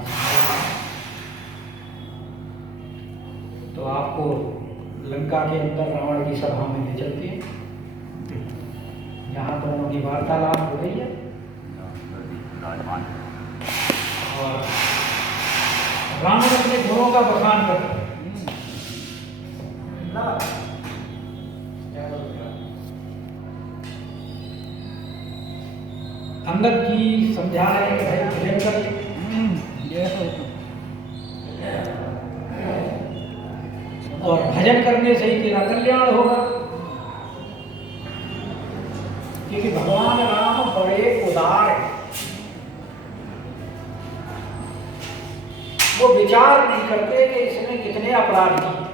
बात समझेंगे। तो आपको लंका के अंदर रावण की सभा में ले चलते हैं, यहाँ दोनों की वार्तालाप हो रही है और रावण अपने गुणों का बखान कर रहे हैं। अंगद जी समझा रहे हैं कि भाई भजन कर और भजन करने से ही तेरा कल्याण होगा, क्योंकि भगवान राम बड़े उदार हैं। वो विचार नहीं करते कि इसने कितने अपराध किए,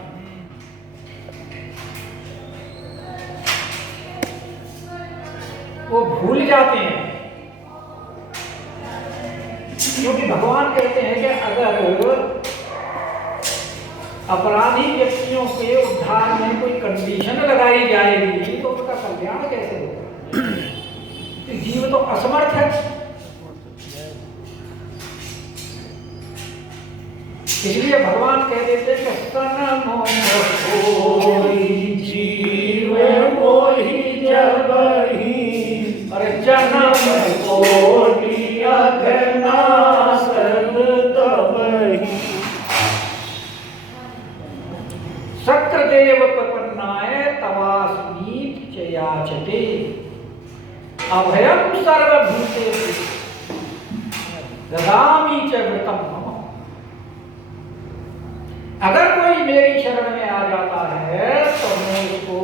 वो भूल जाते हैं, क्योंकि भगवान कहते हैं कि अगर अपराधी व्यक्तियों के उद्धार में कोई कंडीशन लगाई जाएगी तो उसका कल्याण कैसे होगा? जीव तो असमर्थ है। इसलिए भगवान कह देते हैं कि सन मोहि जीव मोहि जबहि और जन्म कोटि अघनासद तबहि शक्रदेव प्रपन्नाय तवास्मीत च याचते अभयम सर्वभूतेषु ददामि च व्रतम मम। अगर कोई मेरी शरण में आ जाता है तो मैं उसको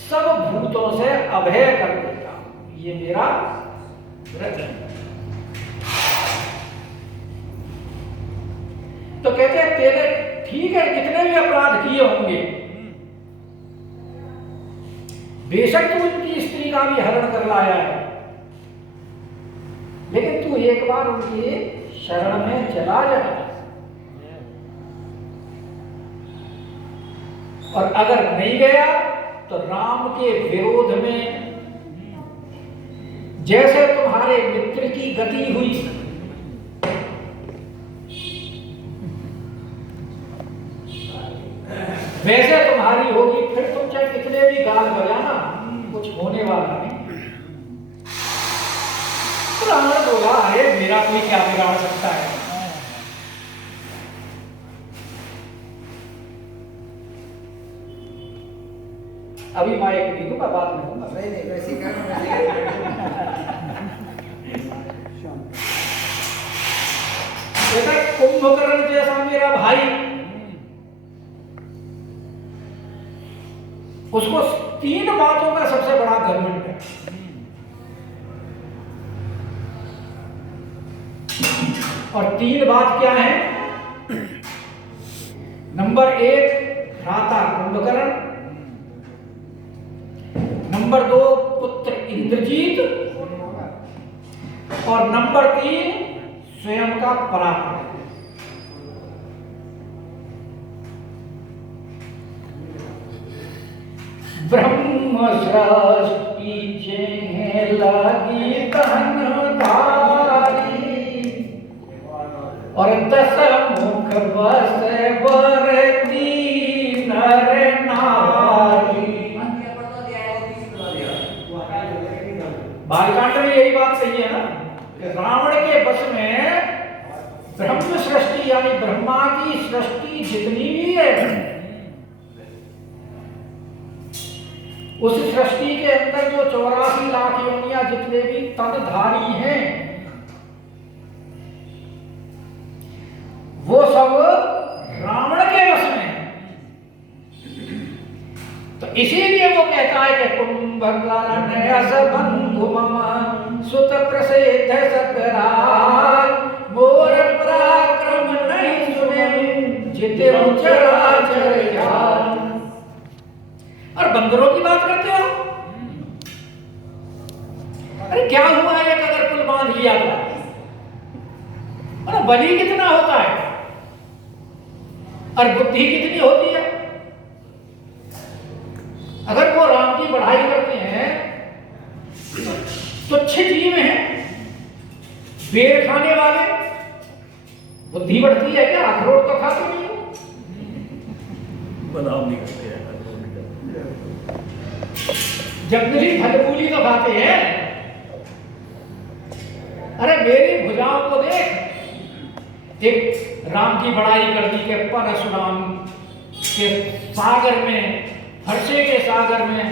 सब भूतों से अभय कर देता हूं, ये मेरा व्रत है। तो कहते हैं तेरे ठीक है कितने भी अपराध किए होंगे, बेशक तू उनकी स्त्री का भी हरण कर लाया है, लेकिन तू एक बार उनकी शरण में चला जा, और अगर नहीं गया तो राम के विरोध में जैसे तुम्हारे मित्र की गति हुई वैसे तुम्हारी होगी, फिर तुम चाहे कितने भी गाल बजाना कुछ होने वाला नहीं। तो रावण बोला अरे मेरा कोई क्या बिगाड़ सकता है। अभी माइक नहीं दूंगा, बात में दूंगा। नहीं वैसे बेटा कुंभकर्ण जैसा मेरा भाई, उसको 3 बातों का सबसे बड़ा घमंड है। और 3 बात क्या है? नंबर 1 भ्राता कुंभकर्ण, नंबर 2 पुत्र इंद्रजीत, और नंबर 3 स्वयं का पराक्रम। ब्रह्म सृष्टि जेह लगी तन धारी और 10 मुख बस बरती नर नारी। बालकांड में यही बात कही है ना कि रावण के बस में ब्रह्म सृष्टि यानी ब्रह्मा की सृष्टि जितनी भी है, उस सृष्टि के अंदर जो 84 लाख योनियां जितने भी तनधारी हैं वो सब रावण के वश में है। तो इसीलिए वो कहता है कि कुंभकर्ण बंधु मम सुत प्रसिद्ध सतराज मोर पराक्रम नहीं सुने जिते चराचर जान। और बंदरों की बात करते हो? अरे क्या हुआ है अगर पुल बांध लिया तो? अरे बलि कितना होता है और बुद्धि कितनी होती है? अगर वो राम की बढ़ाई करते हैं तो तुच्छ जीव हैं, बेर खाने वाले, बुद्धि बढ़ती है क्या? अखरोट तो खाते नहीं हो, बादाम नहीं करते हैं, जंगली फल मूली तो खाते हैं। अरे मेरी भुजाओं को देख, एक राम की बड़ाई कर दी कि परशुराम के सागर में, हर्षे के सागर में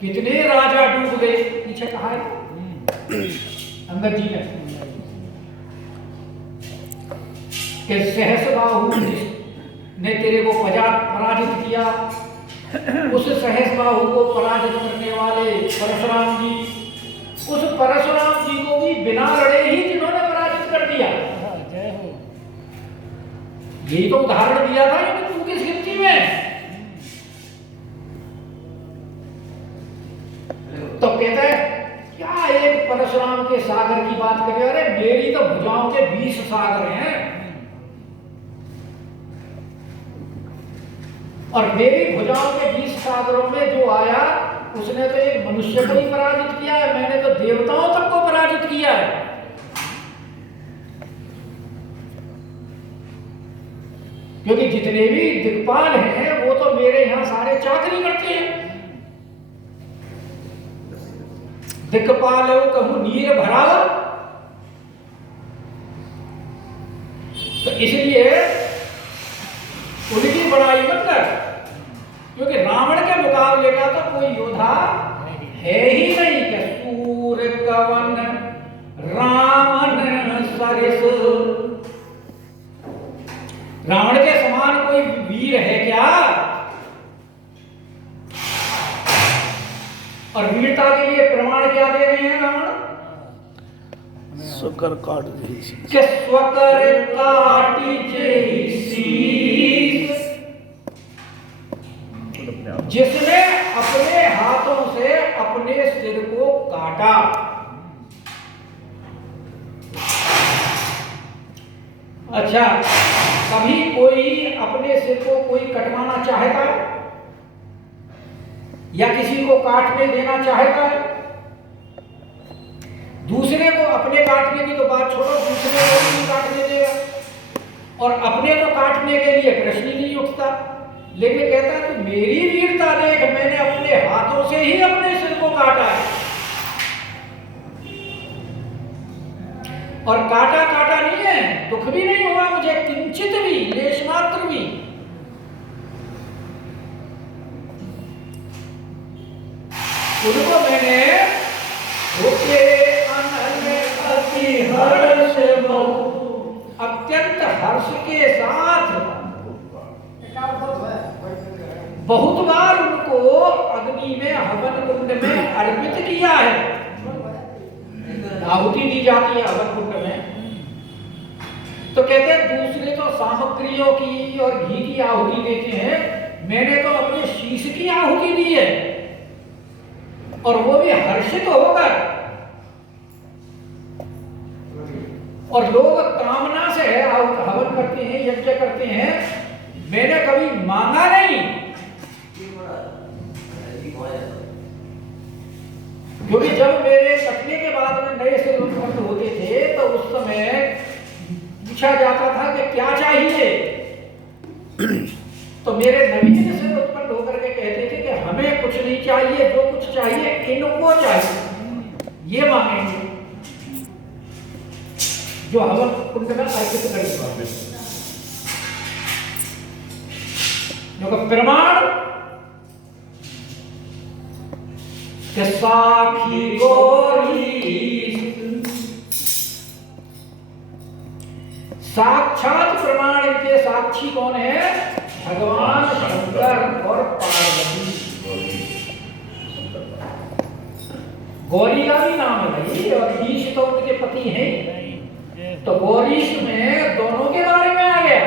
कितने राजा डूब गए। पीछे कहा है अंगद जी ने कि सहस्रबाहु ने तेरे को पराजित किया, उस सहस्रबाहु को पराजित करने वाले परशुराम जी, उस परशुराम जी को भी बिना लड़े ही जिन्होंने पराजित कर दिया। यही तो उदाहरण दिया था कि तू किस गिनती में। तो कहता है क्या एक परशुराम के सागर की बात कर रहे हो? अरे मेरी तो भुजाओं के 20 सागर हैं, और मेरी भुजाओं के 20 सागरों में जो आया उसने तो एक मनुष्य को ही पराजित किया है, मैंने तो देवताओं तक को पराजित किया है। क्योंकि जितने भी दिक्पाल हैं वो तो मेरे यहां सारे चाकरी करते हैं। दिक्पाल कहूं नीर भराव, तो इसलिए उनकी बड़ाई मत कर, क्योंकि रावण के मुकाबले का तो कोई योद्धा है ही नहीं। कि सूर्य कवन रावण सरिस, रावण के समान कोई वीर है क्या? और वीरता के लिए प्रमाण क्या दे रहे हैं रावण? स्वकर काट दी, कि स्वकर काटी शीश, जिसने अपने हाथों से अपने सिर को काटा। अच्छा, कभी कोई अपने सिर को कोई कटवाना चाहता है या किसी को काटने देना चाहता है? दूसरे को अपने काटने की तो बात छोड़ो, दूसरे को भी काटने देगा, और अपने तो काटने के लिए प्रश्न ही नहीं उठता। लेकिन कहता है कि मेरी वीरता देख, मैंने अपने हाथों से ही अपने सिर को काटा है, और काटा काटा नहीं है, दुख भी नहीं हुआ मुझे किंचित भी, लेश मात्र भी। उनको मैंने हर्ष अत्यंत हर्ष के साथ बहुत बार उनको अग्नि में, हवन कुंड में अर्पित किया है। आहुति दी जाती है हवन कुंड में। तो कहते हैं दूसरे तो सामग्रियों की और घी की आहुति देते हैं, मैंने तो अपने शीश की आहुति दी है, और वो भी हर्षित होकर। और लोग कामना से हवन करते हैं, यज्ञ करते हैं, मैंने कभी मांगा नहीं। क्योंकि जब मेरे कटने के बाद में नए सिर उत्पन्न होते थे तो उस समय पूछा जाता था कि क्या चाहिए, तो मेरे नवीन सिर उत्पन्न होकर के कहते थे कि हमें कुछ नहीं चाहिए, जो कुछ चाहिए इनको चाहिए, ये मांगेंगे जो हवन कुंड में अर्पित करेंगे। जो प्रमाण के साखी गौरी, साक्षात प्रमाण के साक्षी कौन है? भगवान शंकर और पार्वती। गौरी का भी नाम है भाई, और ईश तो उनके पति हैं, तो गौरीश में दोनों के बारे में आ गया।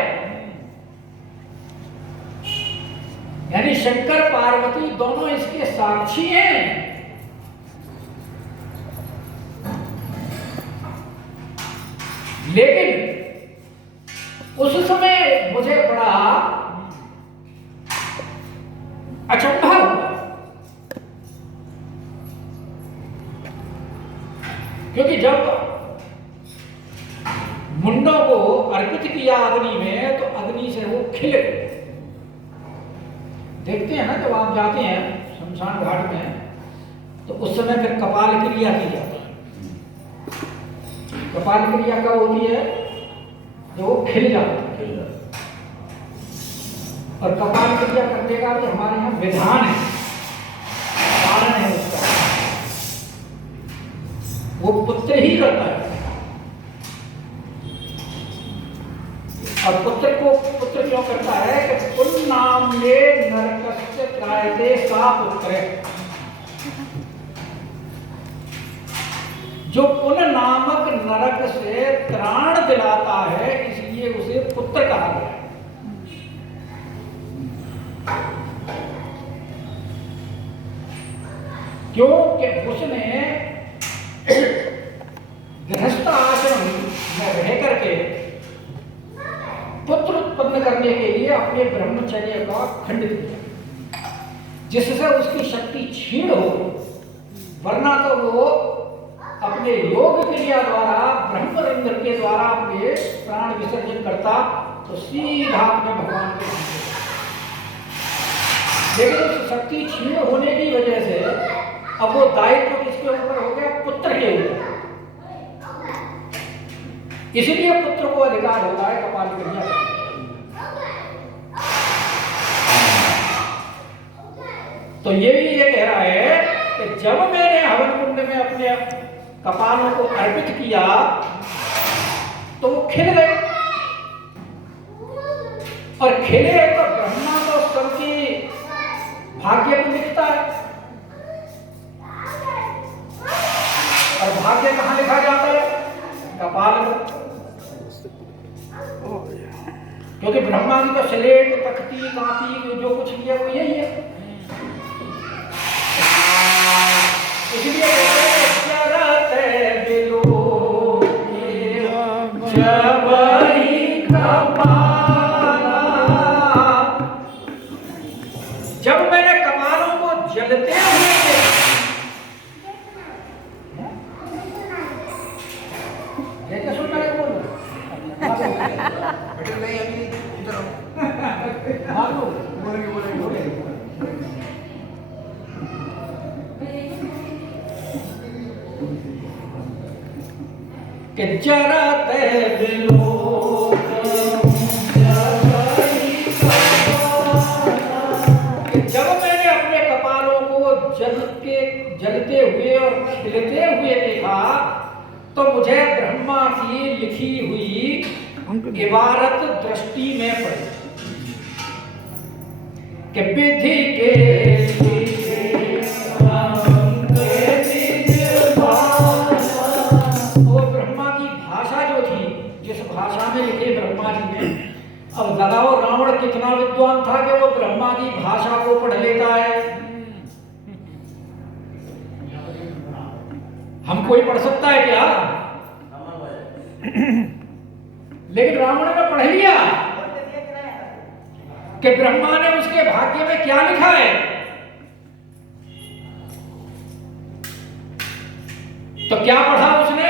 यानी शंकर पार्वती दोनों इसके साक्षी हैं। लेकिन उस समय मुझे बड़ा अचंभा हुआ, क्योंकि जब मुंडों को अर्पित किया अग्नि में, तो अग्नि से वो खिल गए। देखते हैं ना, जब आप जाते हैं शमशान घाट में, तो उस समय फिर कपाल क्रिया की जाती है। कपाल क्रिया कब होती है? जब वो खिल जाता है। और कपाल क्रिया करने का तो हमारे यहाँ विधान है, कारण है उसका। वो पुत्र ही करता है। और पुत्र क्यों करता है? कि पुण्य नाम में नरकस्य त्रायते सा पुत्र, जो पुण्य नामक नरक से त्राण दिलाता है, इसलिए उसे पुत्र कहा गया है। क्योंकि उसने गृहस्थ आश्रम में रह करके पुत्र उत्पन्न करने के लिए अपने ब्रह्मचर्य का खंडित किया, जिससे उसकी शक्ति क्षीण हो। वरना तो वो अपने योग क्रिया द्वारा, ब्रह्मरंध्र के द्वारा अपने प्राण विसर्जन करता, तो सीधा अपने भगवान के धाम में। लेकिन उस शक्ति क्षीण होने की वजह से अब वो दायित्व किसके ऊपर हो गया? पुत्र के ऊपर। इसलिए पुत्र को अधिकार होता है कपाल क्रिया। तो ये भी ये कह रहा है कि जब मैंने हवन कुंड में अपने कपालों को अर्पित किया, तो वो खिल गए। और खिले तो ब्रह्मा तो सबकी भाग्य को लिखता है। और भाग्य कहाँ लिखा जाता है? कपाल में। क्योंकि ब्रह्मा की तो स्लेट, तख्ती, कापी जो कुछ किया वो यही है। इसलिए जब मैंने कपालों को जलते हुए क्या सुनना है? बोल कि जरते बिलोक जब मैंने अपने कपालों को जलते हुए और खिलते हुए देखा, तो मुझे ब्रह्मा की लिखी हुई इबारत दृष्टि में पड़ी कि विधि के अब लगाओ रावण कितना विद्वान था कि वो ब्रह्मा की भाषा को पढ़ लेता है। हम कोई पढ़ सकता है क्या? लेकिन रावण ने पढ़ लिया कि ब्रह्मा ने उसके भाग्य में क्या लिखा है। तो क्या पढ़ा उसने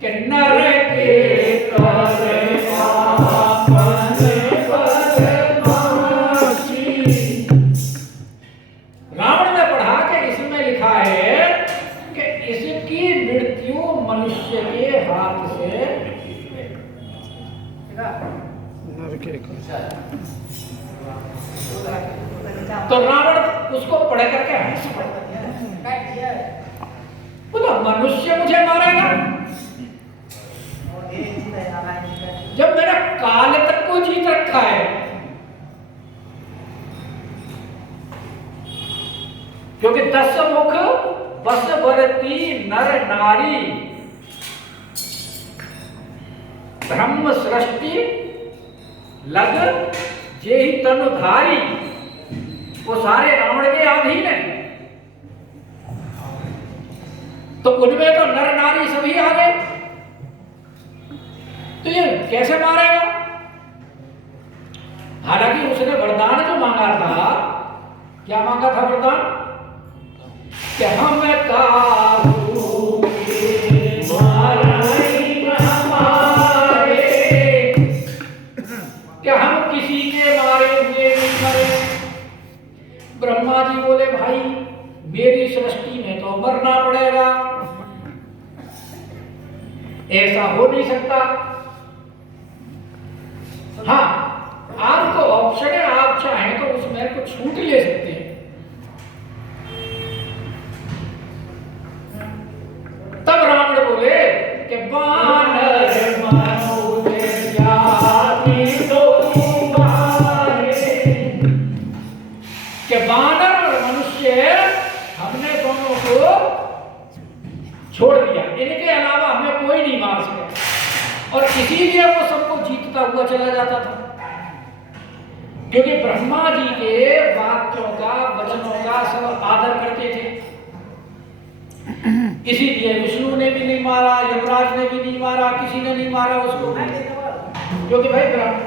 कि नर के रावण ने पढ़ा कि इसमें लिखा है कि इसकी मृत्यु मनुष्य के हाथ से। तो रावण उसको पढ़ करके हंस पड़ा, बोला मनुष्य मुझे मारेगा जब मैंने काल तक को जीत रखा है। क्योंकि 10 मुख बस बरती नर नारी, ब्रह्म सृष्टि लग जेहि तनुधारी, वो सारे रावण के अधीन है। तो उनमें तो नर नारी सभी आ गए, तो ये कैसे मारेगा? हालांकि उसने वरदान जो मांगा था, क्या मांगा था वरदान? कि हम काहू के मारई हमारे ऐसा हो नहीं सकता। हाँ, आपको ऑप्शन है, आप चाहें तो उसमें कुछ छूट ले सकते हैं। तब रावण बोले कि बानर मनुष्य जाति दो मारे, कि बानर और मनुष्य हमने दोनों को छोड़ दिया, इनके अलावा हमें कोई नहीं मार सका। और इसीलिए वो सबको जीतता हुआ चला जाता था, क्योंकि ब्रह्मा जी के वाक्यों का, वचनों का सब आदर करते थे। इसीलिए विष्णु ने भी नहीं मारा, यमराज ने भी नहीं मारा, किसी ने नहीं मारा उसको, क्योंकि भाई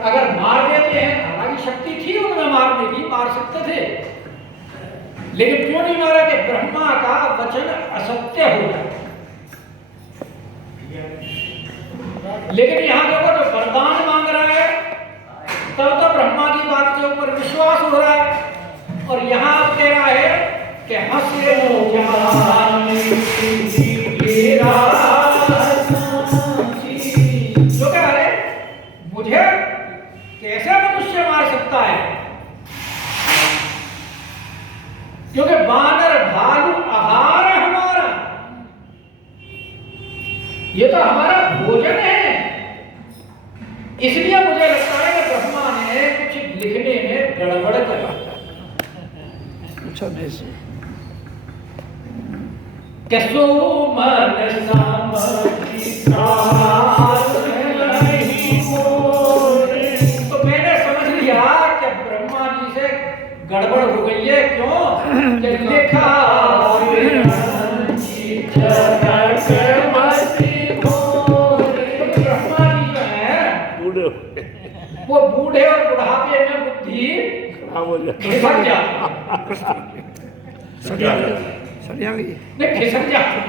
अगर मार देते हैं, हमारी शक्ति थी उनमें मारने की, मार सकते थे, लेकिन क्यों नहीं मारा? कि ब्रह्मा का वचन असत्य हो जाए। लेकिन यहां देखो तो वरदान मांग रहा है, तब तो ब्रह्मा की बात के ऊपर विश्वास हो रहा है। और यहां आप कह रहा है कि हंसे जो कह रहे मुझे कैसे मनुष्य मार सकता है, क्योंकि बानर भालू आहार है हमारा, ये तो हमारा भोजन है। इसलिए मुझे लगता है कि ब्रह्मा ने कुछ लिखने में गड़बड़ कर अच्छा नहीं से कैसो मन तो मैंने समझ लिया कि ब्रह्मा जी से गड़बड़ हो गई है। क्यों? कि लिखा ब्रह्मा जी जो है वो बूढ़े और बुढ़ापे में बुद्धि खिसक जाती, नहीं खिसक जाती,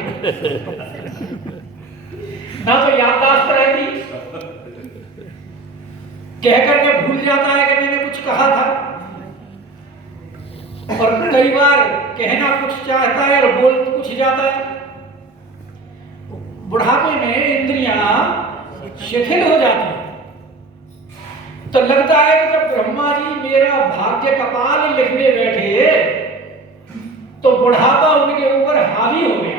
ना तो याददाश्त रहती, कह करके भूल जाता है कि मैंने कुछ कहा था, और कई बार कहना कुछ चाहता है और बोल कुछ जाता है। बुढ़ापे में इंद्रियां शिथिल हो जाती हैं, तो लगता है कि जब ब्रह्मा जी मेरा भाग्य कपाल लिखने बैठे तो बुढ़ापा उनके ऊपर हावी हो गया,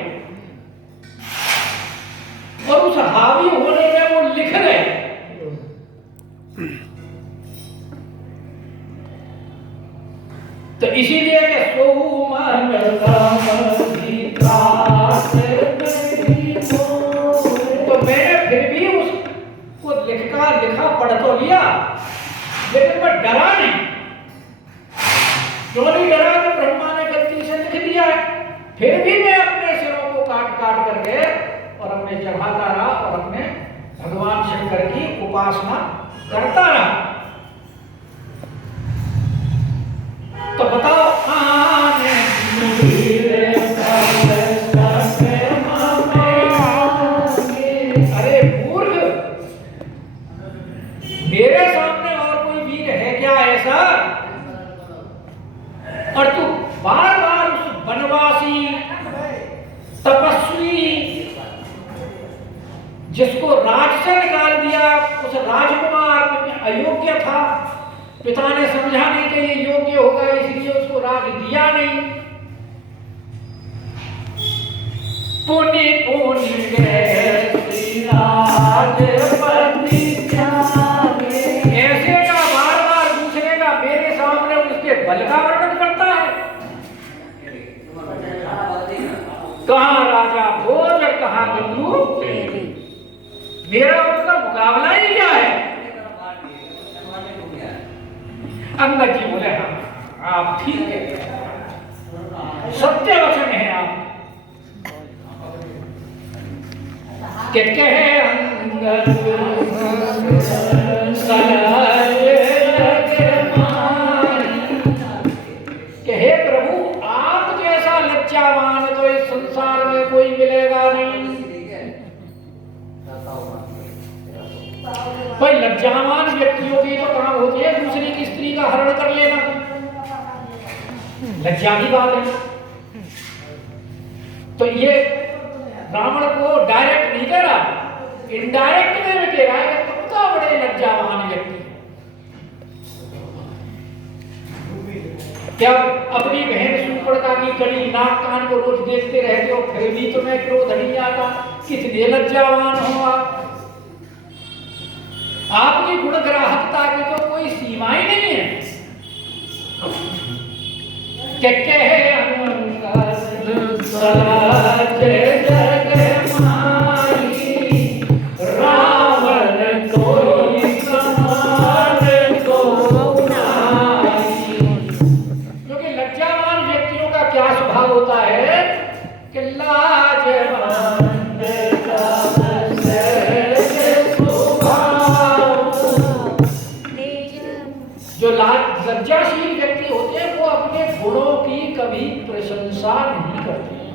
और उस हावी होने में वो लिख रहे। तो इसीलिए कि तो मैंने फिर भी उसको लिखा पढ़ तो लिया, लेकिन मैं डरा नहीं। क्यों नहीं डरा? कि ब्रह्मा ने गलती से लिख दिया है। फिर भी मैं अपने सिरों को काट काट करके और अपने चढ़ाता रहा और अपने भगवान शंकर की उपासना करता रहा। तो बताओ, अरे मूर्ख, मेरे सामने और कोई वीर है क्या ऐसा? और तू बार बार उस वनवासी तपस्वी जिसको राज से निकाल दिया, उस राजकुमार अयोग्य था, पिता ने समझा नहीं कि ये योग्य होगा, इसलिए उसको राज दिया नहीं। पुनि पुनि ऐसे का बार बार दूसरे का मेरे सामने उसके बल का वर्णन करता है। कहाँ राजा भोज और कहाँ गंगू, मेरा उनका मुकाबला ही क्या है? अंगद जी बोले हाँ आप ठीक है, सत्य वचन है आप। के कहे अंगद हे प्रभु, आप जैसा लज्जावान तो इस संसार में कोई मिलेगा नहीं। भाई लज्जावान व्यक्तियों की तो काम होती है दूसरी की स्त्री का हरण कर लेना, लज्जा की बात है। तो ये रावण को डायरेक्ट नहीं कह रहा, इनडायरेक्ट वे में कह रहा है कि कुत्ता बड़े लज्जावान व्यक्ति है। क्या अपनी बहन सुपर्णा की कड़ी नाक कान को रोज देखते रहते हो, फिर भी तुम्हें क्रोध नहीं आता? कितने लज्जावान हो आप। आपकी गुणग्राहकता की तो कोई सीमाएं नहीं है। क्या कहे रावण कोई समान को नाही। क्योंकि लज्जावान व्यक्तियों का क्या स्वभाव होता है कि लाजवान जो लज्जाशील व्यक्ति होते हैं वो अपने गुणों की कभी प्रशंसा नहीं करते हैं।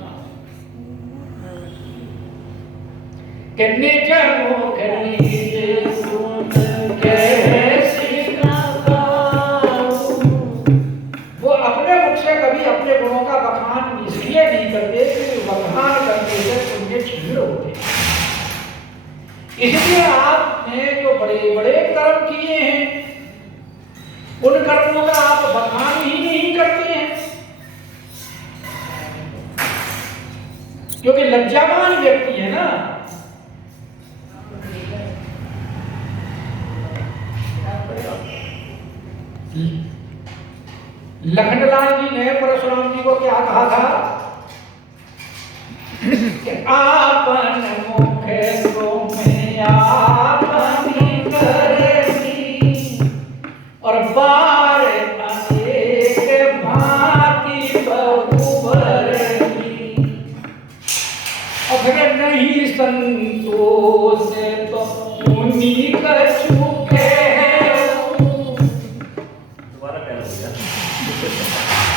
वो अपने मुख से कभी अपने गुणों का बखान इसलिए नहीं करते कि बखान करने से उनके छीड़ होते हैं। इसलिए आपने जो बड़े बड़े कर्म किए हैं उन कर्मों का आप बखान ही नहीं करते हैं, क्योंकि लज्जावान व्यक्ति है ना। लखनलाल जी ने परशुराम जी को क्या कहा था कि आपन मुखे में आपनी करनी और बार अनेक भांति बहुभरनी। अगर नहीं संतोष तो मुनि कछु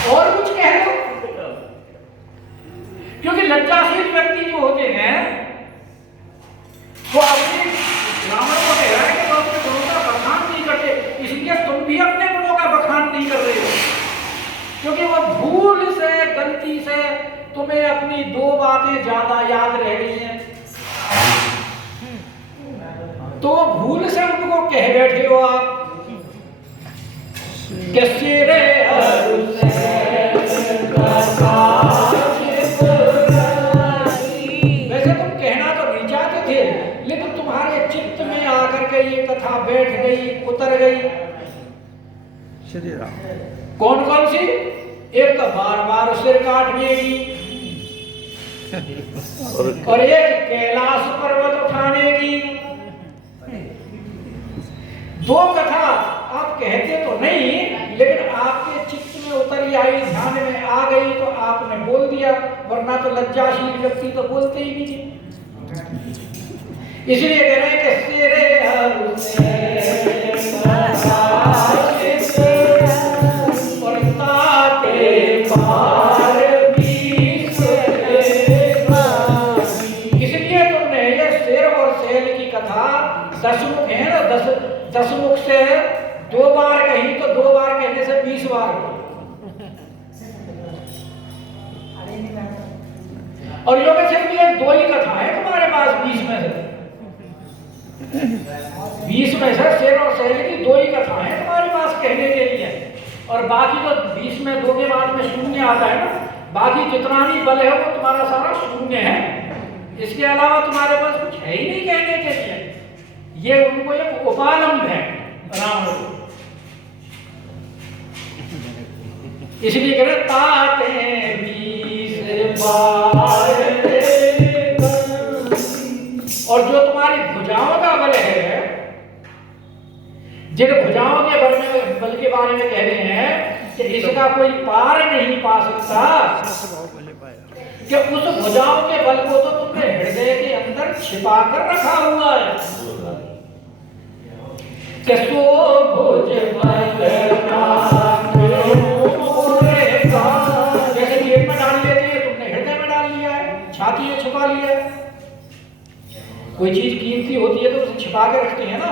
और कुछ कह दो। क्योंकि लज्जाशील व्यक्ति जो होते हैं वो अपने रावण को कह रहा है कि वो अपने गुणों का बखान नहीं करते, इसलिए तुम भी अपने गुणों का बखान नहीं कर रहे हो। क्योंकि वो भूल से गलती से तुम्हें अपनी दो बातें ज्यादा याद रह गई हैं, तो भूल से उनको कह बैठे हो आप कैसे रे वैसे तुम कहना तो नहीं चाहते थे, लेकिन तुम्हारे चित्त में आकर के ये कथा बैठ गई, उतर गई। श्री राम। कौन कौन सी? एक बार बार सिर काटने की और एक कैलाश पर्वत उठाने की। दो कथा आप कहते तो नहीं, लेकिन आपके चित्त में उतर आई, ध्यान में आ गई तो आपने बोल दिया, वरना तो लज्जाशील व्यक्ति तो बोलते ही नहीं थे। इसलिए कह रहे हैं कि सेरे इसलिए तुमने ये शेर और शैल की कथा दशमुख है ना, दशमुख से दो बार कही तो दो बार कहने से 20 बार और योग से भी दो ही कथा है तुम्हारे पास 20 में से। 20 में से शेर और शैल की दो ही कथा है तुम्हारे पास कहने के लिए, और बाकी तो 20 में दो के बाद में शून्य आता है ना, बाकी जितना भी बल है वो तुम्हारा सारा शून्य है। इसके अलावा तुम्हारे पास कुछ है ही नहीं कहने के लिए। ये उनको एक उपालंब है रावण को। इसलिए कह रहे ताते 20 बार और जो तुम्हारी भुजाओं का बल है, जिन भुजाओं के बल के बारे में कह रहे हैं कि इसका कोई पार नहीं पा सकता, कि उस भुजाओं के बल को तो तुमने हृदय के अंदर छिपा कर रखा हुआ है। सो भुज जैसे जेब में डाल लेते हैं, तुमने हृदय में डाल लिया है, छाती में छुपा लिया है। कोई चीज कीमती होती है तो उसे छिपा के रखते हैं ना,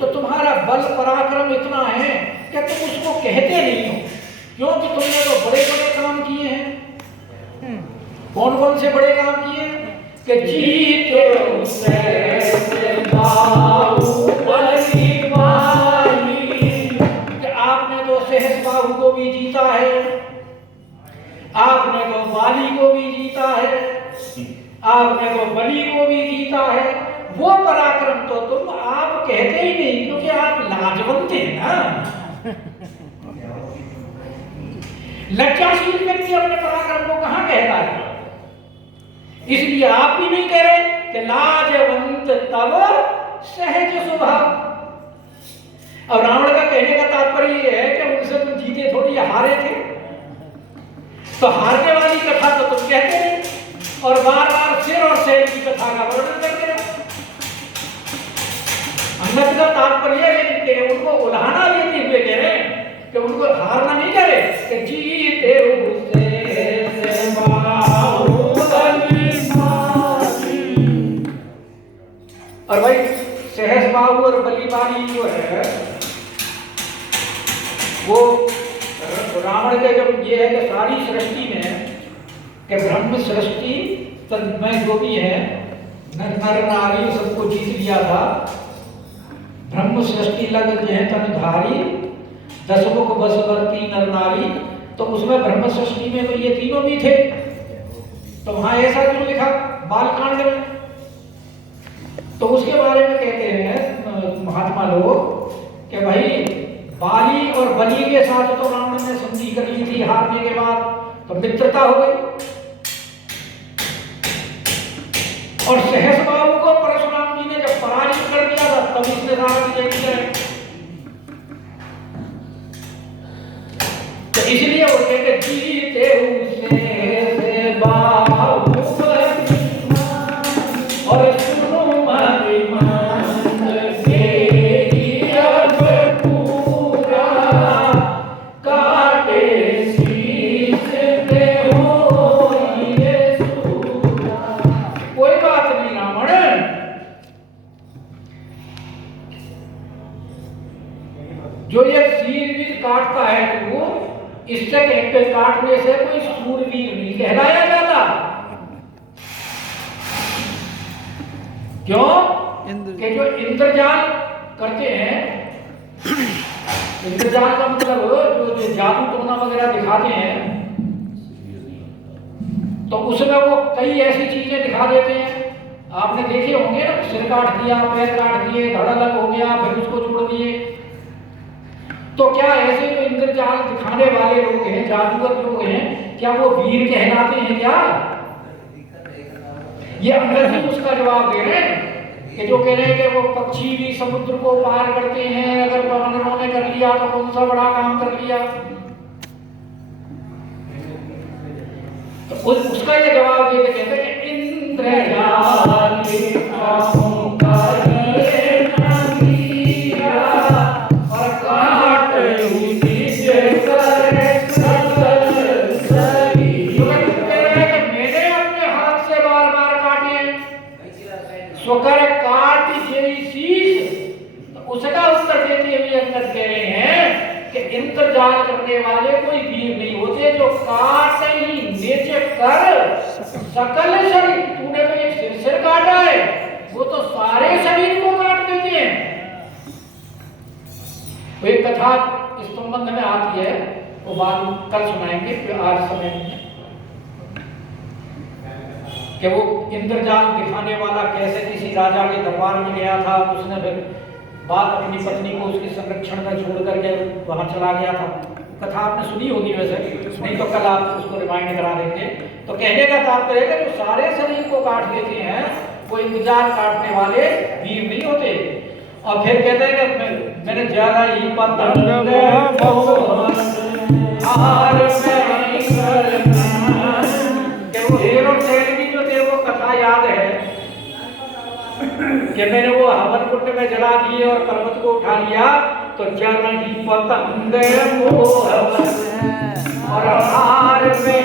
तो तुम्हारा बल पराक्रम इतना है कि तुम उसको कहते नहीं हो, क्योंकि तुमने तो बड़े बड़े काम किए हैं। कौन कौन से बड़े काम किए हैं? कि जीते उसे बाहुबली वाली, कि आपने तो सहस बाहु को भी जीता है, आपने तो बाली को भी जीता है, आपने तो बलि को भी जीता है। वो पराक्रम तो तुम आप कहते ही नहीं, क्योंकि आप लाजवंत हैं ना। लज्जाशील व्यक्ति अपने पराक्रम को कहां कहता है? इसलिए आप भी नहीं कह रहे कि लाजवंत तब सहज स्वभाव। और रावण का कहने का तात्पर्य यह है कि उनसे तुम जीते थोड़ी, हारे थे। तो हारने वाली कथा तो तुम कहते हैं और बार बार सिर और शैल की कथा का वर्णन करते रहो। अन्नत का तात्पर्य है उनको उल्हाना देते हुए कह रहे हैं कि उनको हारना नहीं करे कि जीते उसे और भाई सहस बाहु और बलि बाली जो है वो रावण के जब ये है कि सारी सृष्टि में कि ब्रह्म सृष्टि में जो भी है नर नारी सबको जीत लिया था। ब्रह्म सृष्टि लग जय तन धारी, दशमुख बसवर्ती नर नारी, तो उसमें ब्रह्म सृष्टि में तो ये तीनों भी थे। तो वहां ऐसा क्यों लिखा बालकांड में? तो उसके बारे में कहते हैं महात्मा लोग कि भाई बाली और बलि के साथ तो रावण ने संधि कर ली थी हारने के बाद, तो मित्रता हो गई। और सहस बाहु को परशुराम जी ने जब पराजित कर दिया था तब इसने सारा विजय किया है। तो इसलिए वो कहते जीते उसे बाहु और सुनो मारी जो ये शीरवीर काटता है तो वो इससे कहते काटने से कोई सूरवीर नहीं कहलाया जाता। क्यों? कि जो इंद्रजाल करते हैं, इंद्रजाल का मतलब जो जादू टोना वगैरह दिखाते हैं, तो उसमें वो कई ऐसी चीजें दिखा देते हैं। आपने देखे होंगे ना, सिर काट दिया, पैर काट दिए, धड़ अलग हो गया, फिर उसको जोड़ दिए। तो क्या ऐसे जो इंद्रजाल दिखाने वाले लोग हैं, जादूगर लोग हैं, क्या वो वीर कहलाते हैं क्या? ये अंदर ही उसका जवाब दे रहे हैं कि जो कह रहे हैं कि वो पक्षी भी समुद्र को पार करते हैं, अगर वानरों ने कर लिया तो कौन सा बड़ा काम कर लिया। तो उसका ये जवाब देते कहते हैं इंद्रजाल स्वकर काट जेई शीश। उसका उत्तर देते हुए अंदर कह रहे हैं कि इंतजार करने वाले कोई वीर नहीं होते जो काट ही नीचे कर सकल शरीर। तूने तो एक सिर काटा है, वो तो सारे शरीर को काट देते हैं। वो एक कथा इस संबंध में आती है, वो बात कल सुनाएंगे, फिर आज समय में कि वो इंद्रजाल दिखाने वाला कैसे किसी राजा के दरबार में गया था, उसने फिर बात अपनी पत्नी को उसके संरक्षण में छोड़ करके वहां चला गया था। कथा आपने सुनी होगी वैसे, नहीं तो कल आप उसको रिमाइंड करा देंगे। तो कहने का तात्पर्य है कि जो सारे शरीर को काट देते हैं वो इंतजार काटने वाले वीर नहीं होते। और फिर कहते हैं कि मैंने ज्यादा ही पतंग कथा याद है कि मैंने वो हवन कुंड में जला दिए और पर्वत को उठा लिया, तो जरही पतंग और हार में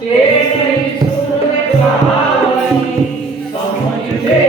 तेरी सुन कहानी समझ ले